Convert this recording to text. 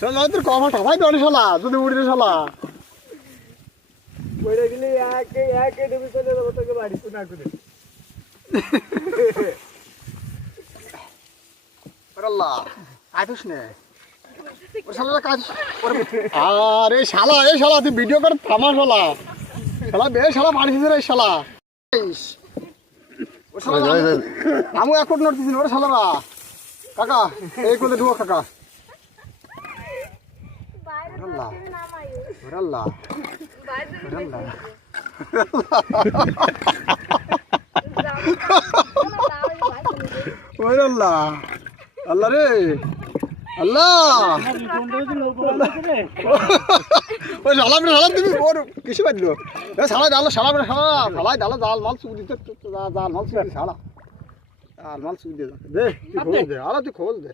তোর কমা সবাই দলে শালা যদি উড়ে শালা পড়ে গেলে একে ডুবে চলে যাবো তোকে বাড়ি তো না করে আল্লাহ আইতুস নে ওর শালা কাজ আরে শালা এই শালা তুই ভিডিও করে থামা শালা শালা বে শালা মারিস রে শালা ওর শালা আমি এখন নোট দিছি ওর শালারা কাকা এই কোলে ঢুকো কাকা আল্লাহ আল্লাহ আল্লাহ ওরে আল্লাহ আল্লাহ রে আল্লাহ ওই শালা মেরে শালা তুমি ওর কিছু বাজলো শালা ডালো শালা মেরে শালা শালাই ডালো জাল মাল চুক দিতে জাল মাল চুক শালা আর মাল চুক দিয়ে দে তুই খোল দে আরে তুই খোল দে